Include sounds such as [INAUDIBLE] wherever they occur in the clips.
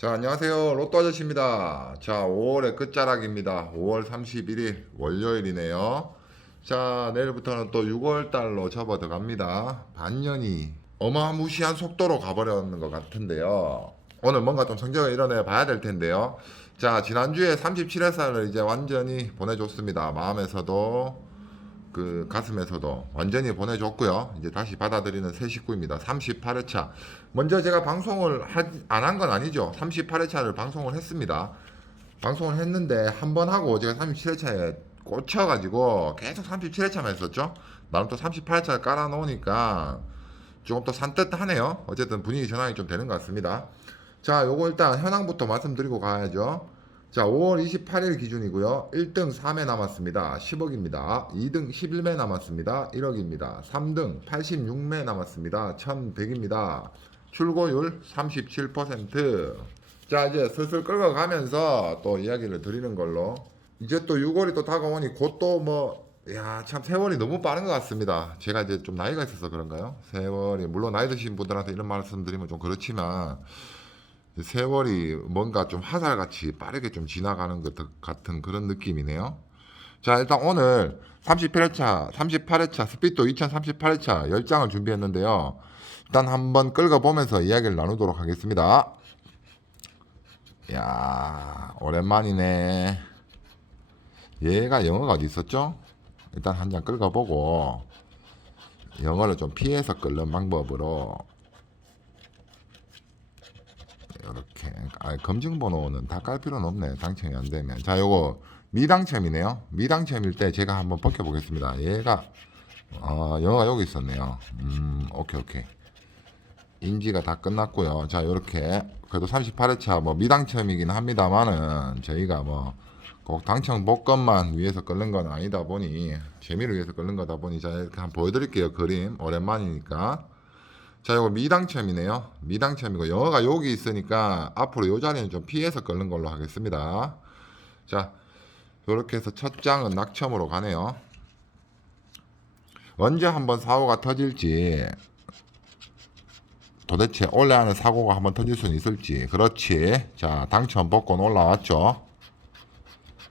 자, 안녕하세요. 로또 아저씨입니다. 자, 5월의 끝자락입니다. 5월 31일 월요일이네요. 자, 내일부터는 또 6월 달로 접어들 갑니다. 반년이 어마무시한 속도로 가버렸는 것 같은데요. 오늘 뭔가 좀 성적을 이뤄내 봐야 될 텐데요. 자, 지난주에 37회살을 이제 완전히 보내줬습니다. 마음에서도 그 가슴에서도 완전히 보내줬고요. 이제 다시 받아들이는 새 식구입니다. 38회차. 먼저 제가 방송을 안 한 건 아니죠. 38회차를 방송을 했습니다. 방송을 했는데 한 번 하고 제가 37회차에 꽂혀가지고 계속 37회차만 했었죠. 나는 또 38회차를 깔아놓으니까 조금 더 산뜻하네요. 어쨌든 분위기 전환이 좀 되는 것 같습니다. 자, 요거 일단 현황부터 말씀드리고 가야죠. 자, 5월 28일 기준이고요. 1등 3회 남았습니다. 10억입니다. 2등 11매 남았습니다. 1억입니다. 3등 86매 남았습니다. 1100입니다. 출고율 37%. 자, 이제 슬슬 끌어가면서 또 이야기를 드리는 걸로. 이제 또 6월이 또 다가오니 곧 또 뭐, 야, 참 세월이 너무 빠른 것 같습니다. 제가 이제 좀 나이가 있어서 그런가요? 세월이, 물론 나이 드신 분들한테 이런 말씀 드리면 좀 그렇지만, 세월이 뭔가 좀 화살같이 빠르게 좀 지나가는 것 같은 그런 느낌이네요. 자, 일단 오늘 38회차, 38회차, 스피또 2038회차 10장을 준비했는데요. 일단 한번 끌어보면서 이야기를 나누도록 하겠습니다. 야 오랜만이네. 얘가 영어가 어디 있었죠? 일단 한 장 끌어보고 영어를 좀 피해서 끓는 방법으로 이렇게 아, 검증 번호는 다 깔 필요는 없네 당첨이 안 되면. 자 요거 미당첨이네요. 미당첨일 때 제가 한번 벗겨 보겠습니다. 얘가 어 영어가 여기 있었네요. 음 오케이 오케이. 인지가 다 끝났고요. 자 요렇게 그래도 38회차 뭐 미당첨이긴 합니다만은 저희가 뭐 꼭 당첨 복권만 위해서 끓는 건 아니다 보니 재미를 위해서 끓는 거다 보니 자 이렇게 한번 보여드릴게요. 그림 오랜만이니까 자, 이거 미당첨이네요. 미당첨이고 영어가 여기 있으니까 앞으로 요 자리는 좀 피해서 끓는 걸로 하겠습니다. 자, 이렇게 해서 첫 장은 낙첨으로 가네요. 언제 한번 사고가 터질지 도대체 원래 하는 사고가 한번 터질 수는 있을지 그렇지. 자, 당첨 복권 올라왔죠.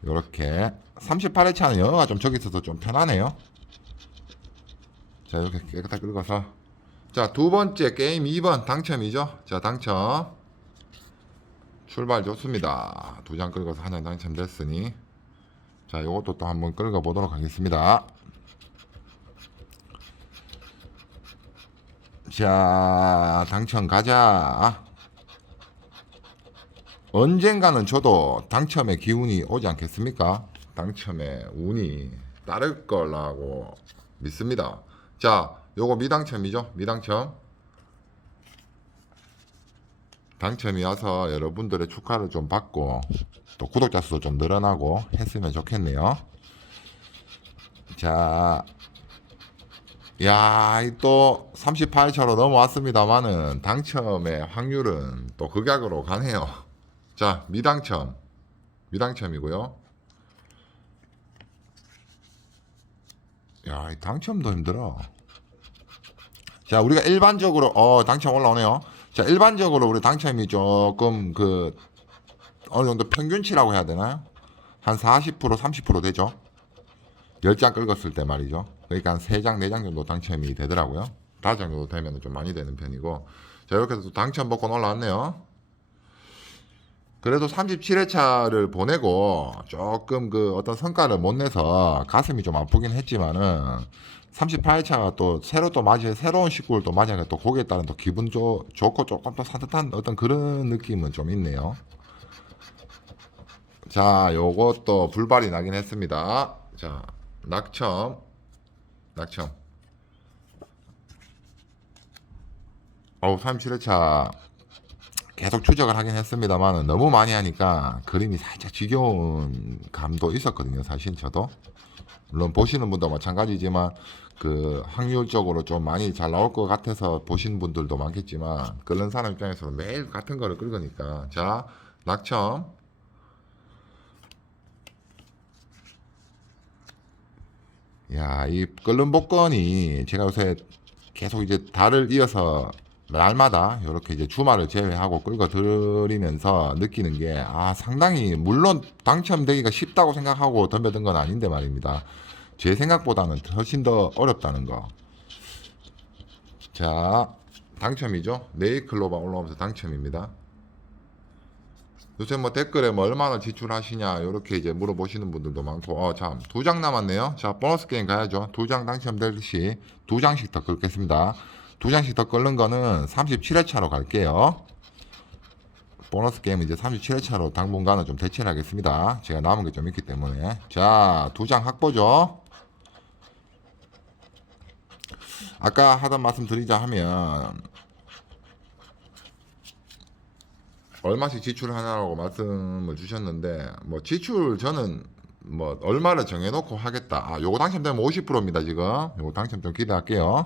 이렇게 38회차는 영어가 좀 저기 있어서 좀 편하네요. 자, 이렇게 깨끗하게 긁어서 자, 두 번째 게임 2번 당첨이죠. 자, 당첨. 출발 좋습니다. 두 장 긁어서 한장 당첨됐으니. 자, 요것도 또 한번 긁어 보도록 하겠습니다. 자, 당첨 가자. 언젠가는 저도 당첨의 기운이 오지 않겠습니까? 당첨의 운이 따를 거라고 믿습니다. 자, 요거 미당첨이죠? 미당첨. 당첨이 와서 여러분들의 축하를 좀 받고 또 구독자 수도 좀 늘어나고 했으면 좋겠네요. 자, 야, 이또 38차로 넘어왔습니다만은 당첨의 확률은 또 극약으로 가네요. 자, 미당첨. 미당첨이고요. 야, 이 당첨도 힘들어. 자, 우리가 일반적으로 어 당첨 올라오네요. 자, 일반적으로 우리 당첨이 조금 그 어느 정도 평균치라고 해야 되나요? 한 40% 30% 되죠. 10장 긁었을 때 말이죠. 그러니까 한 3장, 4장 정도 당첨이 되더라고요. 5장 정도 되면 좀 많이 되는 편이고. 자, 이렇게 해서 또 당첨 복권 올라왔네요. 그래도 37회차를 보내고 조금 그 어떤 성과를 못 내서 가슴이 좀 아프긴 했지만은 38회차가 또 새로 또 맞이 새로운 식구를 또 맞이하니까 또 거기에 따른 또 기분 좋, 좋고 조금 더 산뜻한 어떤 그런 느낌은 좀 있네요. 자, 요것도 불발이 나긴 했습니다. 자, 낙첨, 낙첨. 어우, 37회차 계속 추적을 하긴 했습니다만 너무 많이 하니까 그림이 살짝 지겨운 감도 있었거든요. 사실 저도 물론 보시는 분도 마찬가지지만 그 확률적으로 좀 많이 잘 나올 것 같아서 보신 분들도 많겠지만 그런 사람 입장에서는 매일 같은 거를 긁으니까. 자 낙첨. 야이 끓는 복권이 제가 요새 계속 이제 달을 이어서 날마다 이렇게 이제 주말을 제외하고 끌고 들이면서 느끼는 게 아 상당히 물론 당첨되기가 쉽다고 생각하고 덤벼든 건 아닌데 말입니다. 제 생각보다는 훨씬 더 어렵다는 거. 자 당첨이죠. 네이클로바 올라오면서 당첨입니다. 요새 뭐 댓글에 뭐 얼마나 지출하시냐 이렇게 이제 물어보시는 분들도 많고 어 참 두 장 남았네요. 자 보너스 게임 가야죠. 두 장 당첨될 시 두 장씩 더 긁겠습니다. 두 장씩 더 끓는 거는 37회차로 갈게요. 보너스 게임 이제 37회차로 당분간은 좀 대체를 하겠습니다. 제가 남은 게 좀 있기 때문에. 자, 두 장 확보죠. 아까 하던 말씀 드리자 하면 얼마씩 지출하냐고 말씀을 주셨는데 뭐 지출 저는 뭐 얼마를 정해놓고 하겠다. 아, 요거 당첨되면 50%입니다 지금. 요거 당첨되면 기대할게요.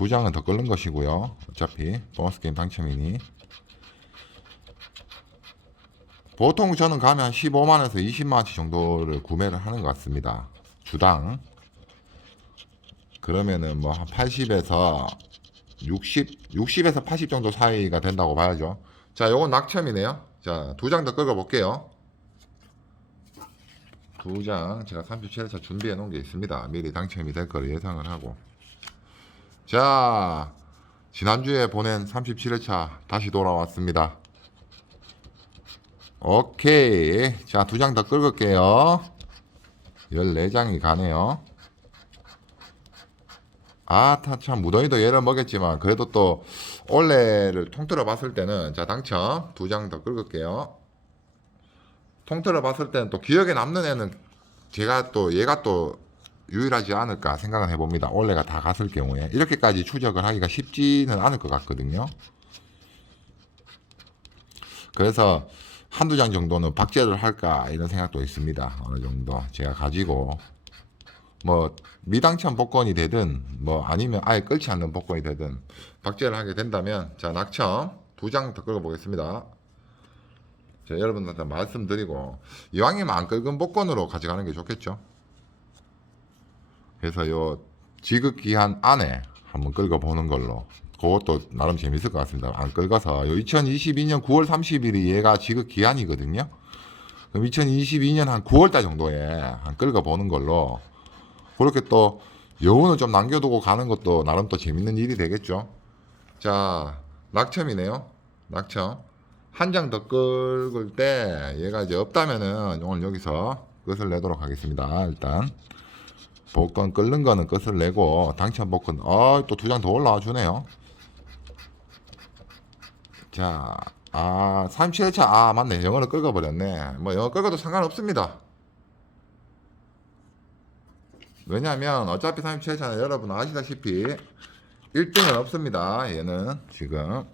두 장은 더 끓는 것이고요. 어차피 보너스 게임 당첨이니. 보통 저는 가면 한 15만에서 20만원치 정도를 구매를 하는 것 같습니다. 주당. 그러면은 뭐 한 80에서 60, 60에서 80 정도 사이가 된다고 봐야죠. 자, 요건 낙첨이네요. 자, 두 장 더 긁어 볼게요. 두 장 제가 37회차 준비해 놓은 게 있습니다. 미리 당첨이 될 거를 예상을 하고. 자, 지난주에 보낸 37회차 다시 돌아왔습니다. 오케이. 자, 두 장 더 긁을게요. 14장이 가네요. 아, 타- 참, 무더위도 얘를 먹였지만, 그래도 또, 올해를 통틀어 봤을 때는, 자, 당첨. 두 장 더 긁을게요. 통틀어 봤을 때는 또 기억에 남는 애는 제가 또, 얘가 또, 유일하지 않을까 생각을 해봅니다. 올해가 다 갔을 경우에. 이렇게까지 추적을 하기가 쉽지는 않을 것 같거든요. 그래서 한두 장 정도는 박제를 할까 이런 생각도 있습니다. 어느 정도 제가 가지고 뭐 미당첨 복권이 되든 뭐 아니면 아예 끌지 않는 복권이 되든 박제를 하게 된다면 자 낙첨 두 장 더 끌어 보겠습니다. 자 여러분들한테 말씀드리고 이왕이면 안 끌은 복권으로 가져가는 게 좋겠죠. 그래서 요 지급 기한 안에 한번 끌고 보는 걸로 그것도 나름 재밌을 것 같습니다. 안 끌어서 요 2022년 9월 30일이 얘가 지급 기한이거든요. 그럼 2022년 한 9월달 정도에 한 끌고 보는 걸로 그렇게 또 여운을 좀 남겨두고 가는 것도 나름 또 재밌는 일이 되겠죠. 자 낙첨이네요. 낙첨 한 장 더 끌을 때 얘가 이제 없다면은 오늘 여기서 끝을 내도록 하겠습니다. 일단 복권 끓는 거는 끝을 내고 당첨 복권 어또 두 장 더 올라와 주네요. 자, 아 37회차 아 맞네 영어를 끌어 버렸네. 뭐 영어 끌어도 상관없습니다. 왜냐하면 어차피 37회차는 여러분 아시다시피 1등은 없습니다. 얘는 지금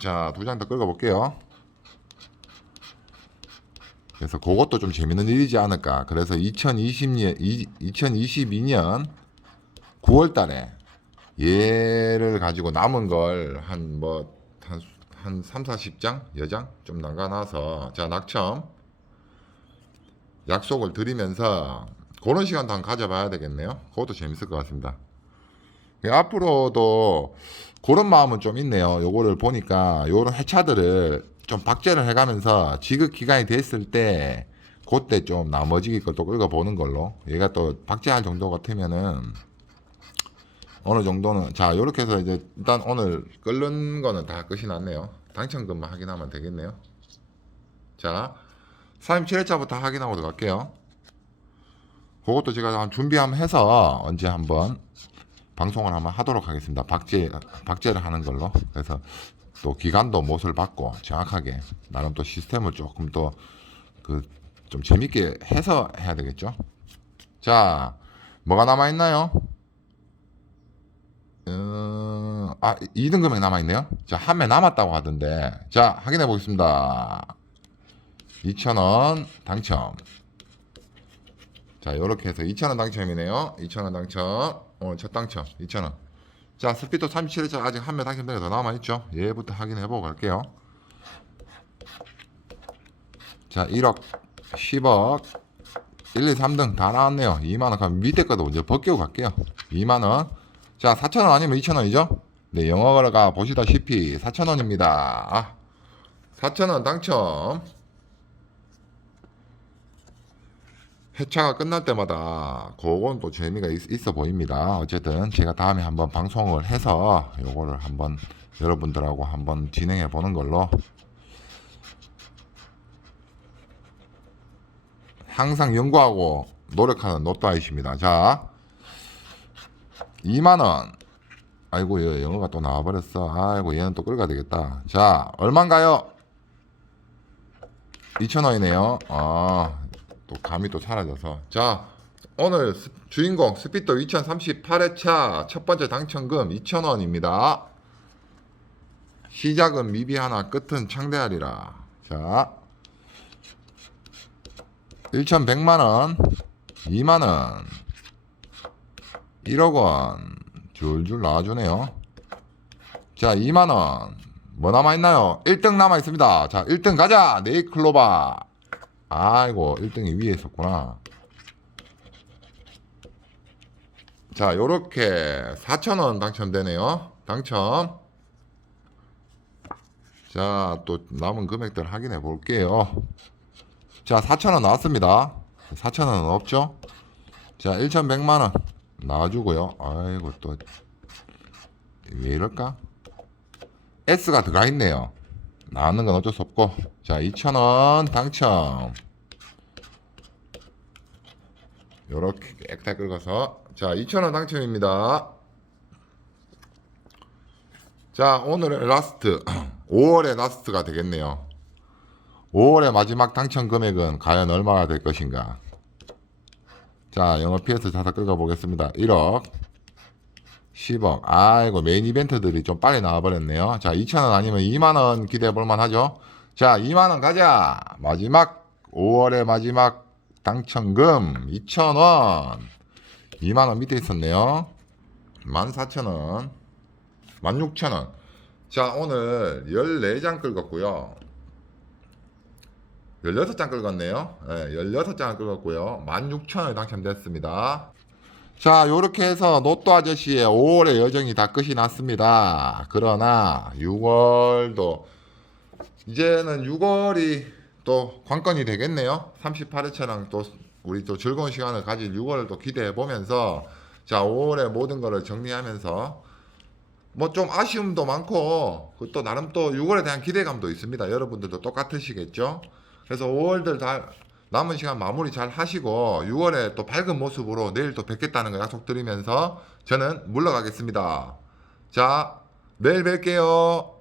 자 두 장더 끌어 볼게요. 그래서 그것도 좀 재밌는 일이지 않을까. 그래서 2020년, 2022년 9월 달에 얘를 가지고 남은 걸 한 뭐, 한, 한 3, 40장? 여장? 좀 남가놔서, 자, 낙첨. 약속을 드리면서 그런 시간도 한 가져봐야 되겠네요. 그것도 재밌을 것 같습니다. 예, 앞으로도 그런 마음은 좀 있네요. 요거를 보니까 요런 회차들을 좀 박제를 해가면서 지급 기간이 됐을 때 그때 좀 나머지 것도 끌어보는 걸로 얘가 또 박제할 정도 같으면은 어느 정도는 자 요렇게 해서 이제 일단 오늘 끓는 거는 다 끝이 났네요. 당첨금만 확인하면 되겠네요. 자 37회차부터 확인하고 들어갈게요. 그것도 제가 한 준비 한번 해서 언제 한번 방송을 한번 하도록 하겠습니다. 박제 박제를 하는 걸로. 그래서 또 기간도 못을 받고 정확하게 나름 또 시스템을 조금 더 그 좀 재밌게 해서 해야 되겠죠. 자, 뭐가 남아 있나요? 음, 아, 2등 금액 남아 있네요. 자, 한 매 남았다고 하던데. 자, 확인해 보겠습니다. 2,000원 당첨. 자, 요렇게 해서 2,000원 당첨이네요. 2,000원 당첨. 오늘 첫 당첨 2,000원. 자, 스피드 37회차 아직 한 명 당첨된 게더 남아있죠? 얘부터 확인해보고 갈게요. 자, 1억, 10억, 1, 2, 3등 다 나왔네요. 2만원. 그럼 밑에 거도 먼저 벗기고 갈게요. 2만원. 자, 4,000원 아니면 2,000원이죠? 네, 영어가 보시다시피 4,000원입니다. 4,000원 당첨. 회차가 끝날 때마다 그건 또 재미가 있, 어 보입니다. 어쨌든 제가 다음에 한번 방송을 해서 요거를 한번 여러분들하고 한번 진행해 보는 걸로 항상 연구하고 노력하는 노또아이십니다. 자, 2만 원. 아이고 얘 영어가 또 나와버렸어. 아이고 얘는 또 끌어야 되겠다. 자, 얼마인가요? 2,000원이네요. 아, 또 감이 또 사라져서. 자, 오늘 스- 주인공 스피터 2038회차 첫 번째 당첨금 2,000원입니다. 시작은 미비 하나, 끝은 창대하리라. 자, 1,100만 원, 2만 원, 1억 원, 줄줄 나와주네요. 자, 2만 원. 뭐 남아 있나요? 1등 남아 있습니다. 자, 1등 가자. 네이클로바. 아이고, 1등이 위에 있었구나. 자, 요렇게 4,000원 당첨되네요. 당첨. 자, 또 남은 금액들 확인해 볼게요. 자, 4,000원 나왔습니다. 4,000원은 없죠? 자, 1,100만원 나와주고요. 아이고, 또, 왜 이럴까? S가 들어가 있네요. 나왔는 건 어쩔 수 없고. 자, 2,000원 당첨. 요렇게 깨끗하게 긁어서. 자, 2,000원 당첨입니다. 자, 오늘의 라스트. [CLEARS THROAT] 5월의 라스트가 되겠네요. 5월의 마지막 당첨 금액은 과연 얼마나 될 것인가? 자, 영어 PS 자사 끌어 보겠습니다. 1억, 10억. 아이고, 메인 이벤트들이 좀 빨리 나와버렸네요. 자, 2,000원 아니면 2만원 기대해 볼만 하죠? 자, 2만원 가자! 마지막, 5월의 마지막 당첨금 2,000원. 2만원 밑에 있었네요. 14,000원. 16,000원. 자, 오늘 14장 긁었고요. 16장 긁었네요. 네, 16장 긁었고요. 16,000원이 당첨됐습니다. 자, 요렇게 해서 노또 아저씨의 5월의 여정이 다 끝이 났습니다. 그러나 6월도 이제는 6월이 또 관건이 되겠네요. 38회차랑 또 우리 또 즐거운 시간을 가질 6월을 또 기대해 보면서 자, 5월의 모든 거를 정리하면서 뭐 좀 아쉬움도 많고 그또 나름 또 6월에 대한 기대감도 있습니다. 여러분들도 똑같으시겠죠? 그래서 5월들 다 남은 시간 마무리 잘 하시고 6월에 또 밝은 모습으로 내일 또 뵙겠다는 거 약속드리면서 저는 물러가겠습니다. 자, 내일 뵐게요.